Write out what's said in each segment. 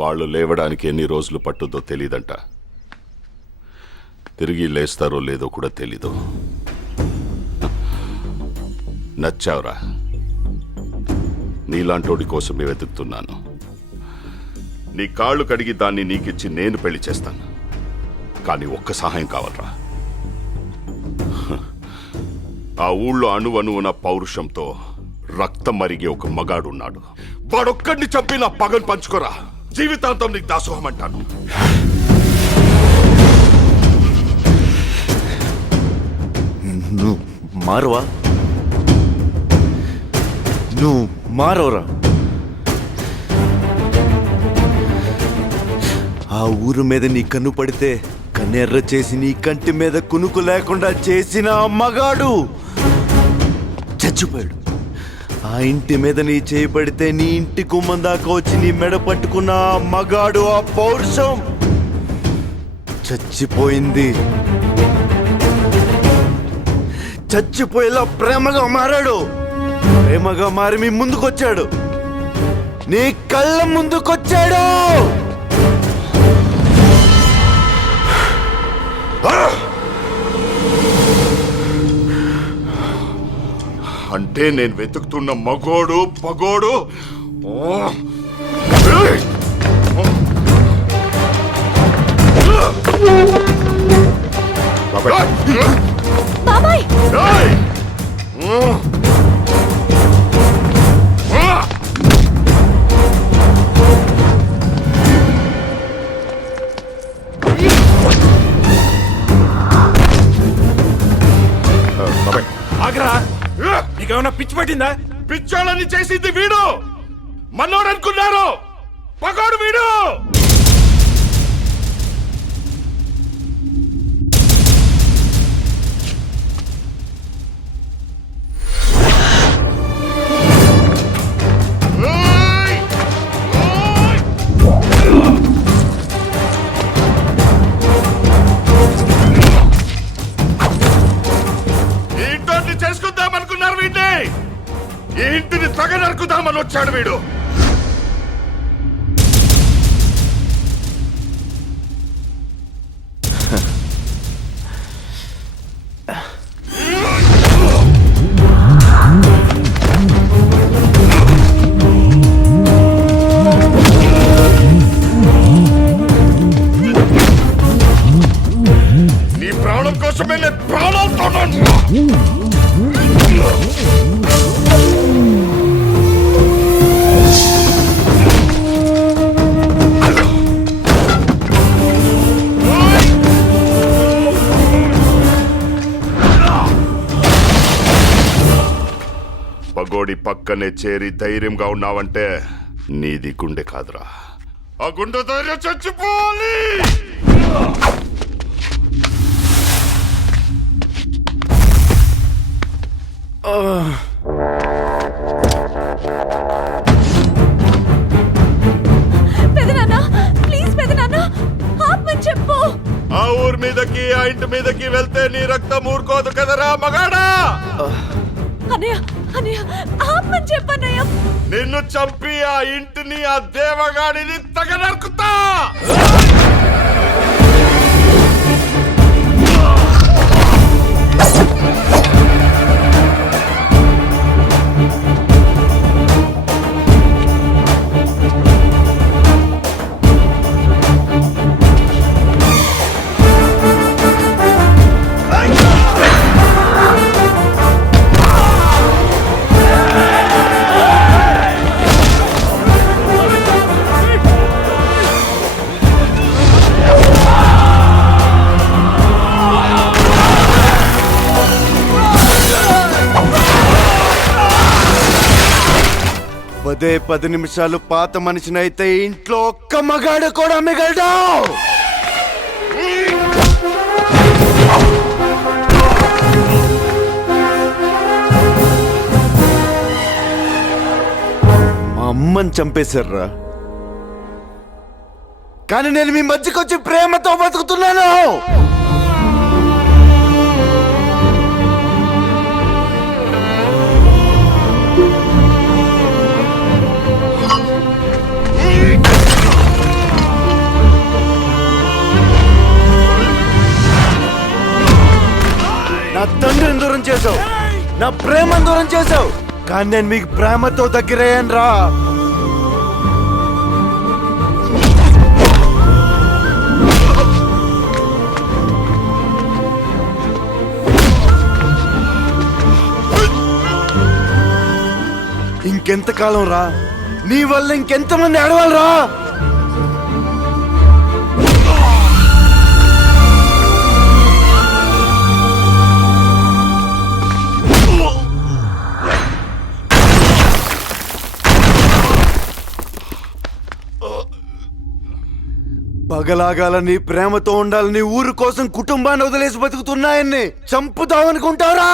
వాళ్ళు లేవడానికి ఎన్ని రోజులు పట్టుద్దో తెలీదంట. తిరిగి లేస్తారో లేదో కూడా తెలీదు. నచ్చావురా, నీలాంటోడి కోసమే వెతుకుతున్నాను. నీ కాళ్ళు కడిగి దాన్ని నీకిచ్చి నేను పెళ్లి చేస్తాను. కానీ ఒక్క సహాయం కావాలరా. ఆ ఊళ్ళో అణువణువున పౌరుషంతో రక్తం మరిగే ఒక మగాడున్నాడు. వాడొక్కడిని చంపి నా పగను పంచుకోరా. జీవితాంతం నీకు దాసోహం అంటాను. నువ్వు మారవా? నువ్వు మారవరా? ఆ ఊరు మీద నీ కన్ను పడితే కన్నెర్ర చేసి నీ కంటి మీద కునుకు లేకుండా చేసిన ఆ మగాడు చచ్చిపోయాడు. ఆ ఇంటి మీద నీ చేయి పడితే నీ ఇంటి కుమ్మం దాకా వచ్చి నీ మెడ పట్టుకున్న ఆ మగాడు, ఆ పౌరుషం చచ్చిపోయింది. చచ్చిపోయేలా ప్రేమగా మారాడు. ప్రేమగా మారి మీ ముందుకొచ్చాడు. నీ కళ్ళ ముందుకొచ్చాడు. అంటే నేను వెతుకుతున్న మగోడు పగోడు బాబాయ్! ఆగరా, నీకేమన్నా పిచ్చి పట్టిందా? పిచ్చోళ్ళని చేసింది వీడు. మనోడు అనుకున్నారు, పగోడు వీడు. చేసుకుందామనుకున్నారు వీడిని. ఈ ఇంటిని తగ నరుకుదామని వచ్చాడు వీడు. నీ ప్రాణం కోసమే నేను ప్రాణాలతో పగోడి పక్కనే చేరి ధైర్యంగా ఉన్నావంటే నీది గుండె కాదురా. ఆ గుండె ధైర్యం చచ్చిపోవాలి. చెప్పు. ఆ ఊరి మీదకి, ఆ ఇంటి మీదకి వెళ్తే నీ రక్తం ఊరుకోదు కదరా మగాడా. చెప్పన్నయ్య, నిన్ను చంపి ఆ ఇంటిని, ఆ దేవగాడిని తగ నరుకుతా. పదే 10 నిమిషాలు పాత మనిషినైతే ఇంట్లో ఒక్క మగాడు కూడా మిగలడు. మా అమ్మని చంపేశారా, కానీ నేను మీ మధ్యకొచ్చి ప్రేమతో బతుకుతున్నాను. నా ప్రేమను దూరం చేసావు, కానీ నేను మీకు ప్రేమతో దగ్గరయ్యాను రా. ఇంకెంతకాలం రా, నీ వల్ల ఇంకెంతమంది ఆడవాళ్ళరా? పగలాగాలని ప్రేమతో ఉండాలని ఊరు కోసం కుటుంబాన్ని వదిలేసి బతుకుతున్నాయన్ని చంపుతావనుకుంటారా?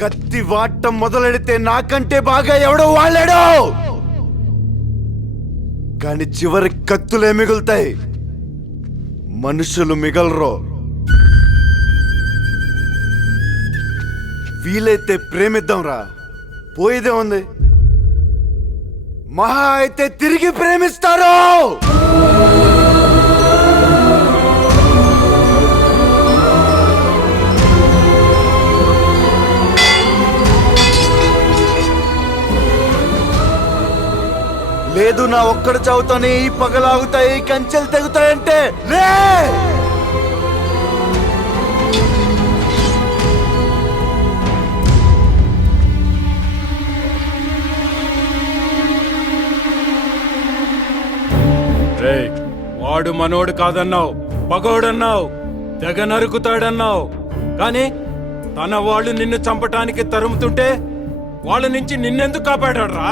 కత్తి వాటం మొదలెడితే నాకంటే బాగా ఎవడో వాళ్ళాడు, కానీ చివరి కత్తులే మిగులుతాయి, మనుషులు మిగలరు. వీలైతే ప్రేమిద్దాంరా, పోయేదే ఉంది. మహా అయితే తిరిగి ప్రేమిస్తారు. లేదు, నా ఒక్కడు చావుతానే ఈ పగలాగుతాయి, కంచెలు తెగుతాయంటే రే. రేయ్, వాడు మనోడు కాదన్నావు, పగోడన్నావు, తెగ నరుకుతాడన్నావు, కానీ తన వాళ్ళు నిన్ను చంపటానికి తరుముతుంటే వాళ్ళ నుంచి నిన్నెందుకు కాపాడాడురా?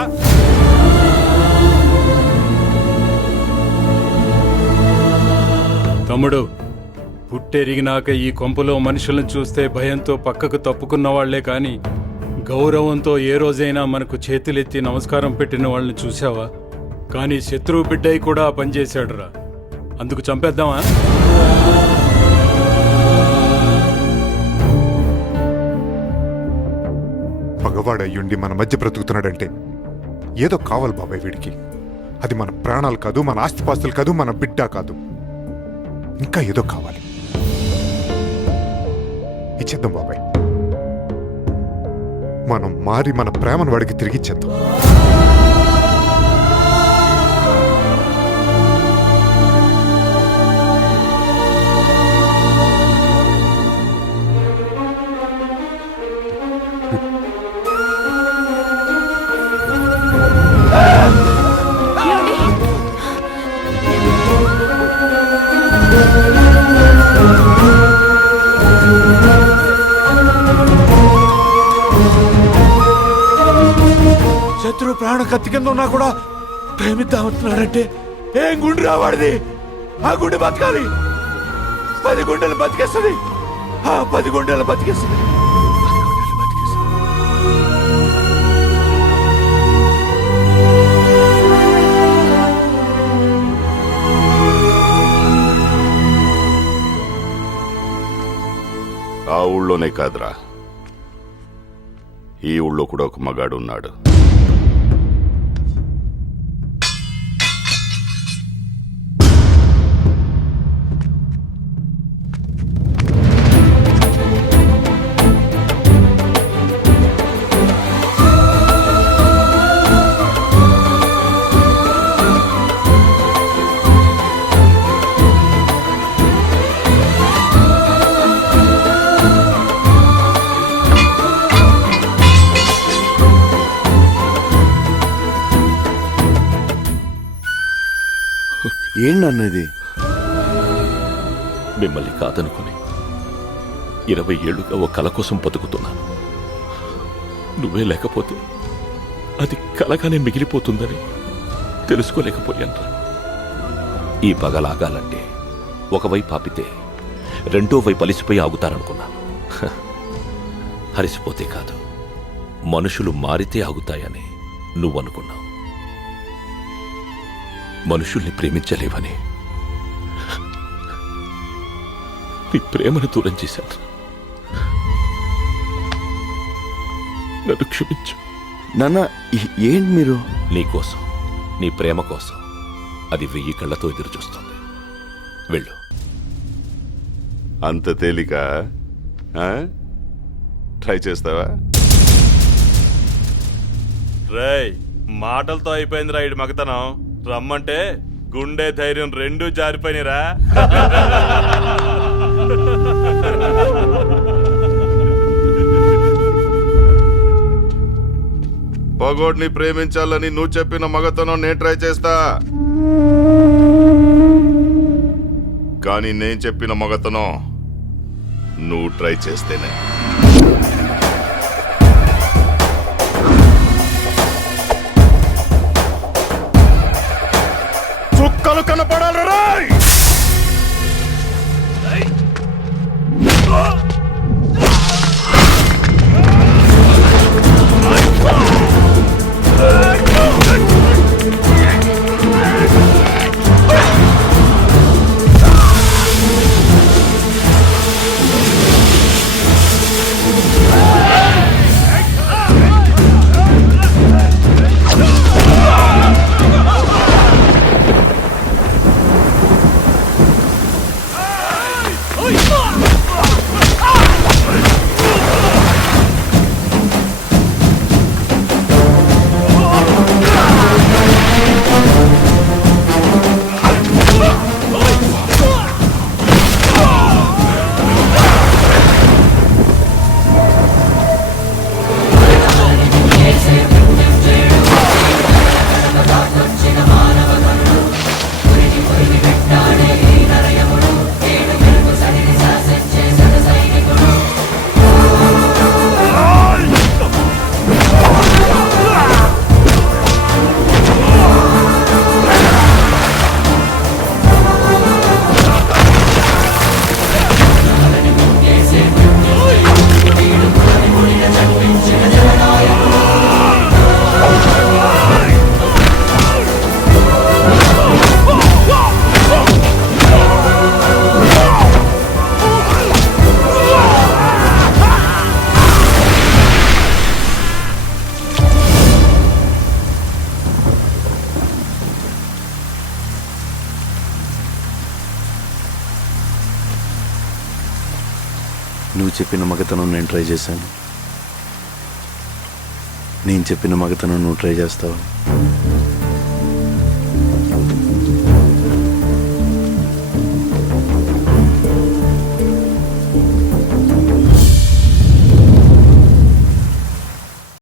తమ్ముడు, పుట్టెరిగినాక ఈ కొంపలో మనుషులను చూస్తే భయంతో పక్కకు తప్పుకున్న వాళ్లే కాని గౌరవంతో ఏ రోజైనా మనకు చేతులెత్తి నమస్కారం పెట్టిన వాళ్ళని చూసావా? కానీ శత్రువు బిడ్డయి కూడా పనిచేశాడురా. అందుకు చంపేద్దామా? పగవాడయ్యుండి మన మధ్య బ్రతుకుతున్నాడంటే ఏదో కావాలి బాబాయ్ వీడికి. అది మన ప్రాణాలు కాదు, మన ఆస్తిపాస్తులు కాదు, మన బిడ్డ కాదు, ఇంకా ఏదో కావాలి. ఇచ్చేద్దాం బాబాయ్, మనం మారి మన ప్రేమను వాడికి తిరిగిచ్చేద్దాం. శత్రువు ప్రాణం కత్తి కింద ఉన్నా కూడా ప్రేమిద్దామంటున్నాడంటే ఏం గుండె రావాడిది? ఆ గుండె బతకాలి, 10 గుండెలు బతికేస్తుంది, 10 గుండెలు బతికేస్తుంది. ఆ ఊళ్ళోనే కాదురా, ఈ ఊళ్ళో కూడా ఒక మగాడు ఉన్నాడు. ఏంటన్నది? మిమ్మల్ని కాదనుకుని 20 ఏళ్లుగా ఓ కల కోసం బతుకుతున్నాను. నువ్వే లేకపోతే అది కలగానే మిగిలిపోతుందని తెలుసుకోలేకపోయాను. ఈ పగలాగాలంటే ఒకవైపు ఆపితే రెండో వైపు అలిసిపోయి ఆగుతారనుకున్నాను. అలసిపోతే కాదు, మనుషులు మారితే ఆగుతాయని నువ్వనుకున్నావు. మనుషుల్ని ప్రేమించలేవని నీ ప్రేమను దూరం చేశాను. నన్ను క్షమించు. నాన్న ఏంటి మీరు? నీకోసం, నీ ప్రేమ కోసం అది 1000 కళ్ళతో ఎదురు చూస్తుంది. వెళ్ళు. అంత తేలిక? ట్రై చేస్తావా? రేయ్, మాటలతో అయిపోయింది రా ఇడి మగతనం. రమ్మంటే గుండె ధైర్యం రెండూ జారిపోయినరా. పగోడ్ని ప్రేమించాలని నువ్వు చెప్పిన మగతనం నేను ట్రై చేస్తా, కానీ నేను చెప్పిన మగతనం నువ్వు ట్రై చేస్తేనే. చుక్కలు కనపడాలి రాయ్. నువ్వు చెప్పిన మగతనం నేను ట్రై చేశాను, నేను చెప్పిన మగతనం నువ్వు ట్రై చేస్తావు.